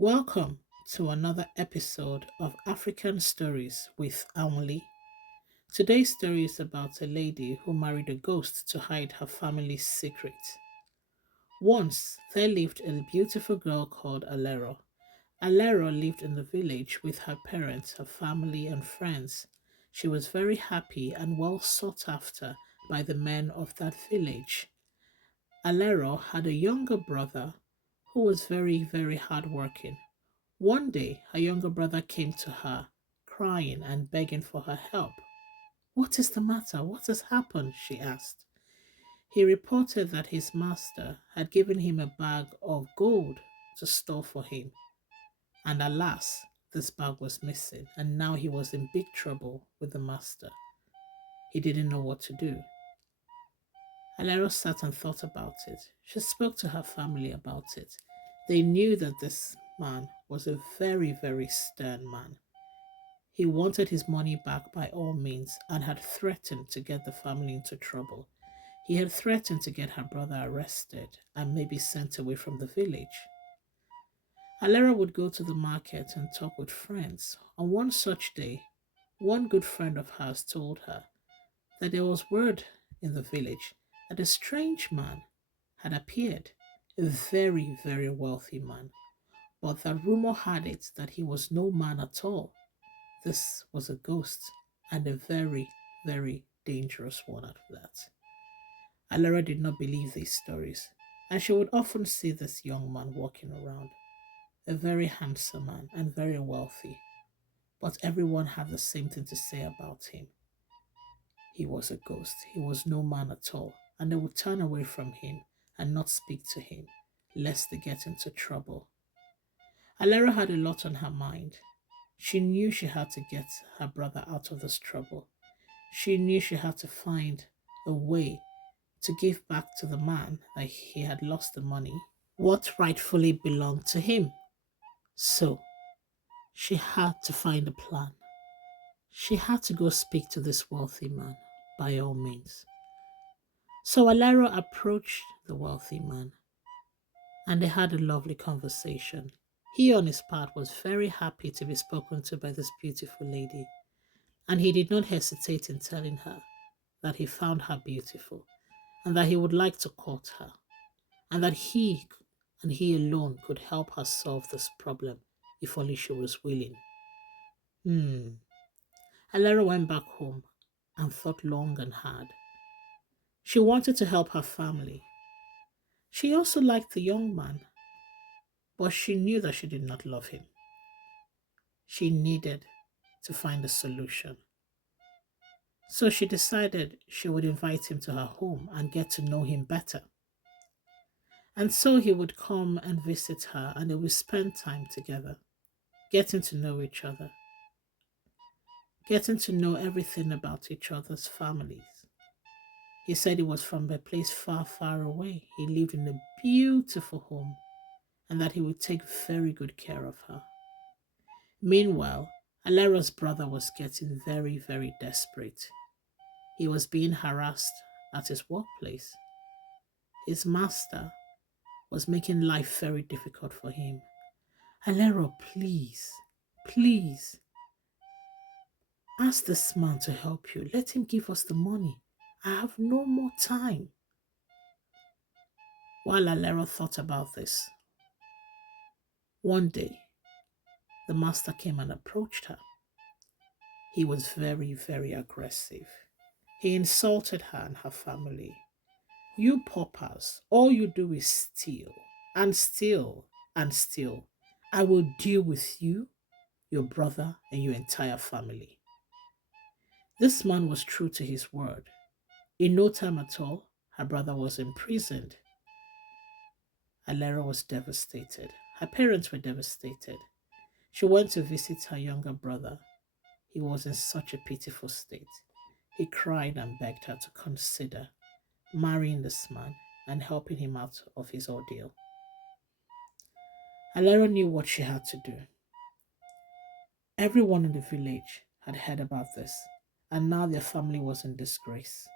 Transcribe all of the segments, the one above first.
Welcome to another episode of African Stories with Emily. Today's story is about a lady who married a ghost to hide her family's secret. Once, there lived a beautiful girl called Alero. Alero lived in the village with her parents, her family, and friends. She was very happy and well sought after by the men of that village. Alero had a younger brother who was very hardworking. One day, her younger brother came to her, crying and begging for her help. What is the matter? What has happened? She asked. He reported that his master had given him a bag of gold to store for him, and alas, this bag was missing, and now he was in big trouble with the master. He didn't know what to do. Alero sat and thought about it. She spoke to her family about it. They knew that this man was a very stern man. He wanted his money back by all means and had threatened to get the family into trouble. He had threatened to get her brother arrested and maybe sent away from the village. Alera would go to the market and talk with friends. On one such day, one good friend of hers told her that there was word in the village that a strange man had appeared, a very wealthy man, but that rumor had it that he was no man at all. This was a ghost, and a very dangerous one at that. Alara did not believe these stories, and she would often see this young man walking around, a very handsome man and very wealthy, but everyone had the same thing to say about him. He was a ghost, he was no man at all, and they would turn away from him and not speak to him, lest they get into trouble. Alara had a lot on her mind. She knew she had to get her brother out of this trouble. She knew she had to find a way to give back to the man that he had lost the money, what rightfully belonged to him. So she had to find a plan. She had to go speak to this wealthy man by all means. So Alero approached the wealthy man and they had a lovely conversation. He, on his part, was very happy to be spoken to by this beautiful lady, and he did not hesitate in telling her that he found her beautiful and that he would like to court her, and that he and he alone could help her solve this problem if only she was willing. Hmm. Alera went back home and thought long and hard. She wanted to help her family. She also liked the young man, but she knew that she did not love him. She needed to find a solution. So she decided she would invite him to her home and get to know him better. And so he would come and visit her and they would spend time together, getting to know each other, getting to know everything about each other's families. He said he was from a place far away. He lived in a beautiful home and that he would take very good care of her. Meanwhile, Alero's brother was getting very desperate. He was being harassed at his workplace. His master was making life very difficult for him. Alero, please, ask this man to help you. Let him give us the money. I have no more time. While Alero thought about this, one day the master came and approached her. He was very aggressive. He insulted her and her family. You paupers, all you do is steal and steal and steal. I will deal with you, your brother, and your entire family. This man was true to his word. In no time at all, her brother was imprisoned. Alera was devastated. Her parents were devastated. She went to visit her younger brother. He was in such a pitiful state. He cried and begged her to consider marrying this man and helping him out of his ordeal. Alera knew what she had to do. Everyone in the village had heard about this, and now their family was in disgrace.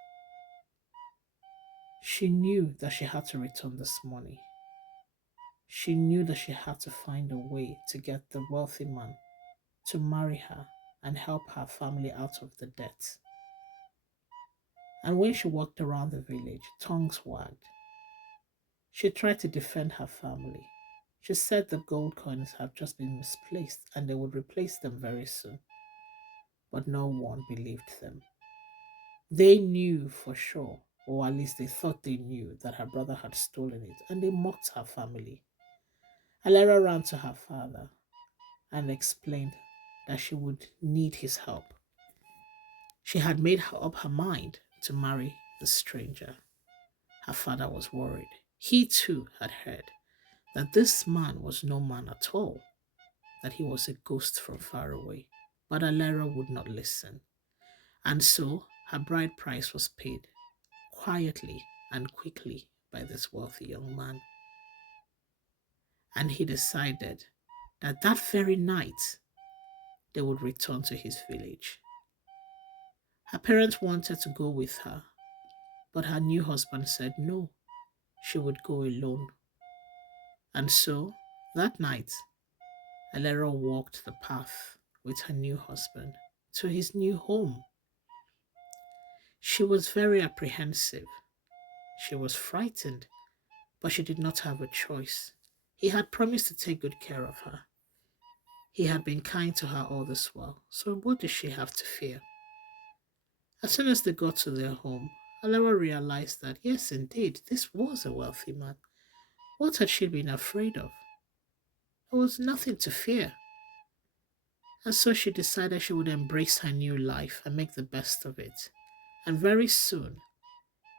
She knew that she had to return this money. She knew that she had to find a way to get the wealthy man to marry her and help her family out of the debt. And when she walked around the village, tongues wagged. She tried to defend her family. She said the gold coins had just been misplaced and they would replace them very soon. But no one believed them. They knew for sure, or at least they thought they knew, that her brother had stolen it, and they mocked her family. Alera ran to her father and explained that she would need his help. She had made up her mind to marry the stranger. Her father was worried. He too had heard that this man was no man at all, that he was a ghost from far away. But Alera would not listen. And so her bride price was paid quietly and quickly by this wealthy young man. And he decided that that very night they would return to his village. Her parents wanted to go with her, but her new husband said no, she would go alone. And so that night, Alero walked the path with her new husband to his new home. She was very apprehensive. She was frightened, but she did not have a choice. He had promised to take good care of her. He had been kind to her all this while, so what did she have to fear? As soon as they got to their home, Alera realized that yes, indeed, this was a wealthy man. What had she been afraid of? There was nothing to fear. And so she decided she would embrace her new life and make the best of it. And very soon,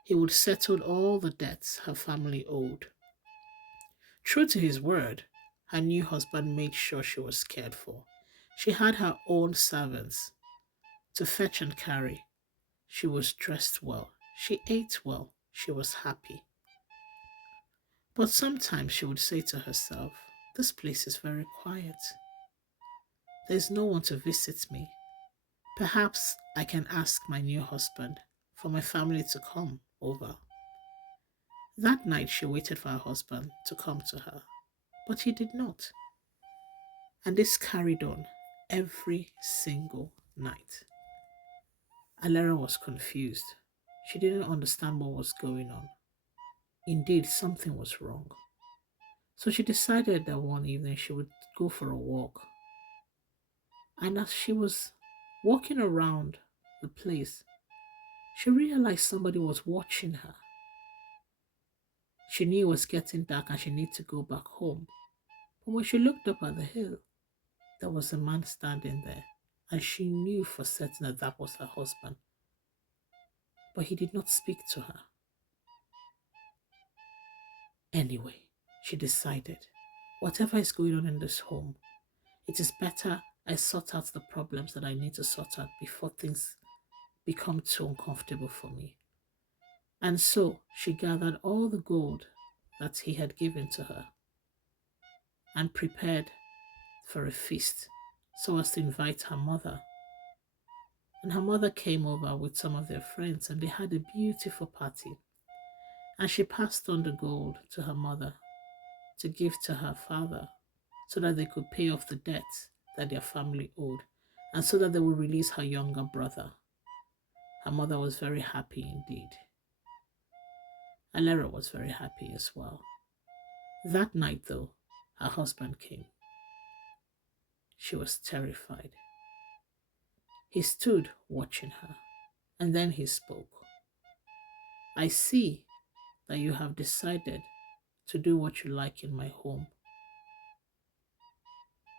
he would settle all the debts her family owed. True to his word, her new husband made sure she was cared for. She had her own servants to fetch and carry. She was dressed well. She ate well. She was happy. But sometimes she would say to herself, this place is very quiet. There's no one to visit me. Perhaps I can ask my new husband for my family to come over. That night she waited for her husband to come to her, but he did not. And this carried on every single night. Alera was confused. She didn't understand what was going on. Indeed, something was wrong. So she decided that one evening she would go for a walk. And as she was walking around the place, she realized somebody was watching her. She knew it was getting dark and she needed to go back home. But when she looked up at the hill, there was a man standing there. And she knew for certain that that was her husband. But he did not speak to her. Anyway, she decided, whatever is going on in this home, it is better I sort out the problems that I need to sort out before things become too uncomfortable for me. And so she gathered all the gold that he had given to her and prepared for a feast so as to invite her mother. And her mother came over with some of their friends and they had a beautiful party. And she passed on the gold to her mother to give to her father so that they could pay off the debts that their family owed and so that they would release her younger brother. Her mother was very happy indeed. Alera was very happy as well. That night, though, her husband came. She was terrified. He stood watching her, and then he spoke. I see that you have decided to do what you like in my home.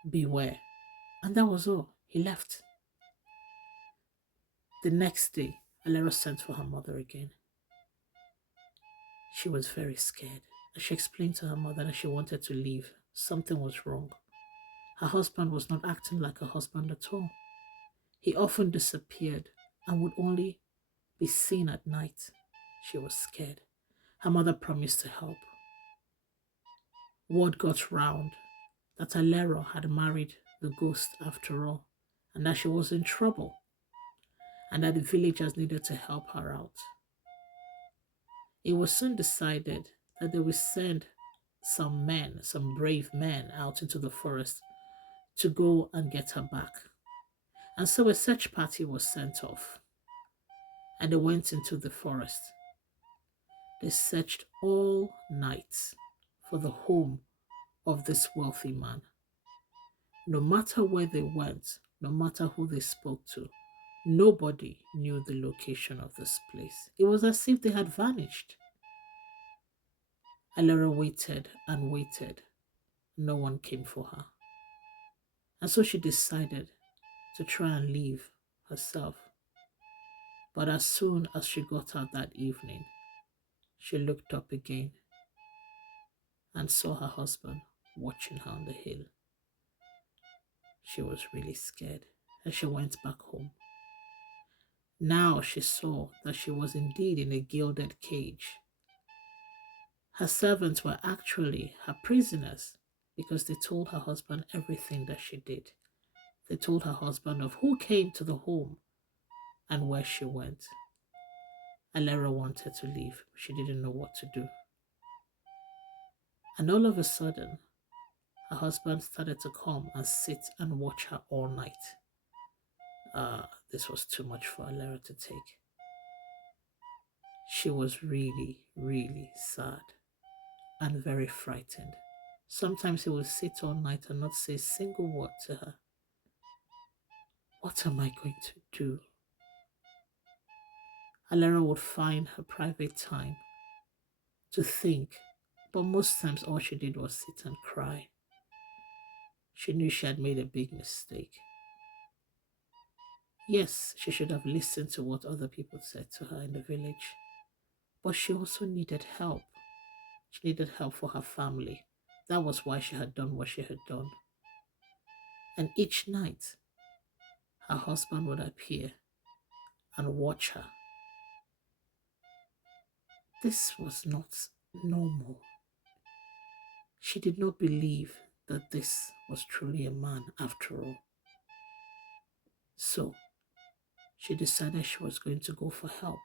Beware. And that was all. He left. The next day, Alera sent for her mother again. She was very scared. She explained to her mother that she wanted to leave. Something was wrong. Her husband was not acting like a husband at all. He often disappeared and would only be seen at night. She was scared. Her mother promised to help. Word got round that Alero had married the ghost after all, and that she was in trouble, and that the villagers needed to help her out. It was soon decided that they would send some men, some brave men out into the forest to go and get her back. And so a search party was sent off and they went into the forest. They searched all night for the home of this wealthy man. No matter where they went, no matter who they spoke to, nobody knew the location of this place. It was as if they had vanished. Alero waited and waited. No one came for her. And so she decided to try and leave herself. But as soon as she got out that evening, she looked up again and saw her husband watching her on the hill. She was really scared and she went back home. Now she saw that she was indeed in a gilded cage. Her servants were actually her prisoners because they told her husband everything that she did. They told her husband of who came to the home and where she went. Alera wanted to leave. She didn't know what to do. And all of a sudden, her husband started to come and sit and watch her all night. This was too much for Alera to take. She was really, really sad and very frightened. Sometimes he would sit all night and not say a single word to her. What am I going to do? Alera would find her private time to think, but most times all she did was sit and cry. She knew she had made a big mistake. Yes, she should have listened to what other people said to her in the village, but she also needed help. She needed help for her family. That was why she had done what she had done. And each night, her husband would appear and watch her. This was not normal. She did not believe that this was truly a man after all. So she decided she was going to go for help.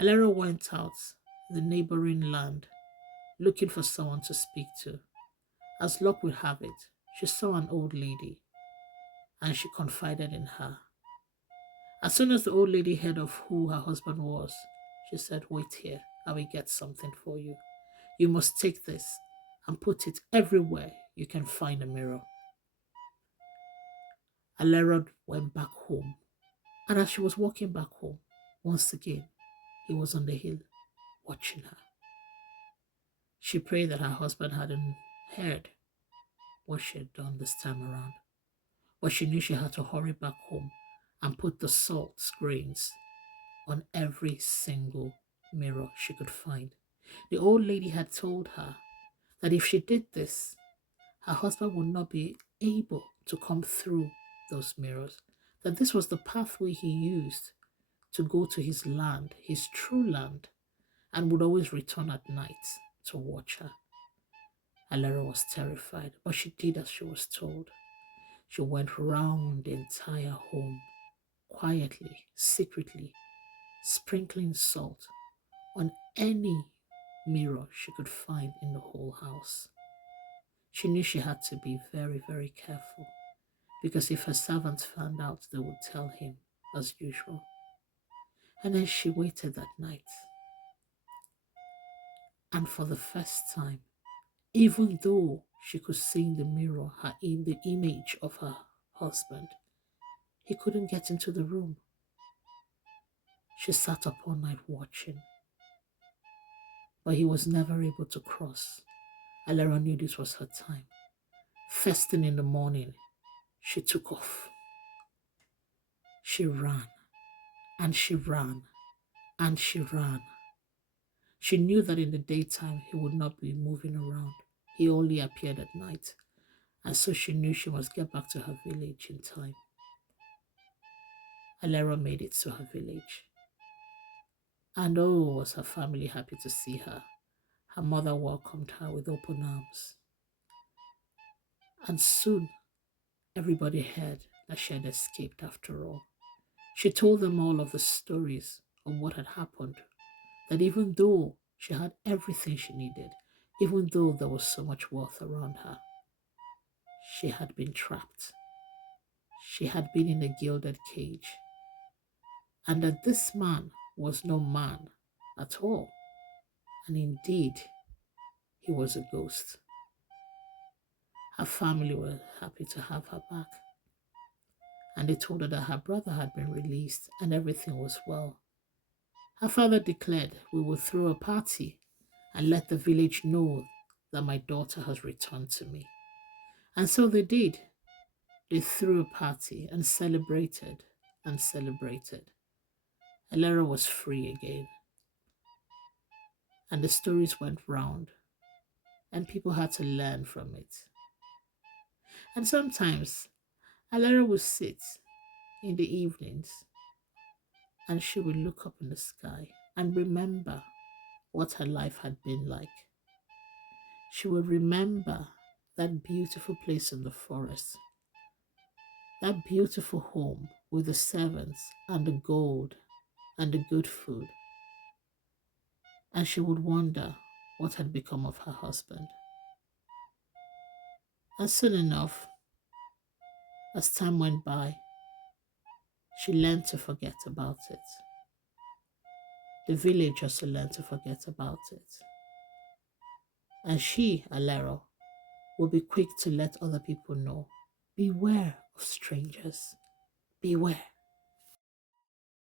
Alero went out the neighboring land looking for someone to speak to. As luck would have it, she saw an old lady and she confided in her. As soon as the old lady heard of who her husband was, she said, "Wait here, I will get something for you. You must take this and put it everywhere you can find a mirror." Alero went back home, and as she was walking back home, once again, he was on the hill watching her. She prayed that her husband hadn't heard what she had done this time around, but she knew she had to hurry back home and put the salt grains on every single mirror she could find. The old lady had told her that if she did this, her husband would not be able to come through those mirrors, that this was the pathway he used to go to his land, his true land, and would always return at night to watch her. Alera was terrified, but she did as she was told. She went round the entire home, quietly, secretly, sprinkling salt on any mirror she could find in the whole house. She knew she had to be very, very careful because if her servants found out, they would tell him as usual. And then she waited that night. And for the first time, even though she could see in the mirror the image of her husband, he couldn't get into the room. She sat up all night watching, but he was never able to cross. Alera knew this was her time. First thing in the morning, she took off. She ran, and she ran, and she ran. She knew that in the daytime he would not be moving around. He only appeared at night, and so she knew she must get back to her village in time. Alera made it to her village. And oh, was her family happy to see her. Her mother welcomed her with open arms. And soon, everybody heard that she had escaped after all. She told them all of the stories of what had happened, that even though she had everything she needed, Even though there was so much wealth around her, she had been trapped. She had been in a gilded cage, and that this man was no man at all, and indeed, he was a ghost. Her family were happy to have her back, and they told her that her brother had been released and everything was well. Her father declared, "We will throw a party and let the village know that my daughter has returned to me." And so they did. They threw a party and celebrated and celebrated. Alero was free again, and the stories went round, and people had to learn from it. And sometimes Alero would sit in the evenings and she would look up in the sky and remember what her life had been like. She would remember that beautiful place in the forest, that beautiful home with the servants and the gold and the good food. And she would wonder what had become of her husband. And soon enough, as time went by, she learned to forget about it. The village also learned to forget about it. And she, Alero, will be quick to let other people know. Beware of strangers. Beware.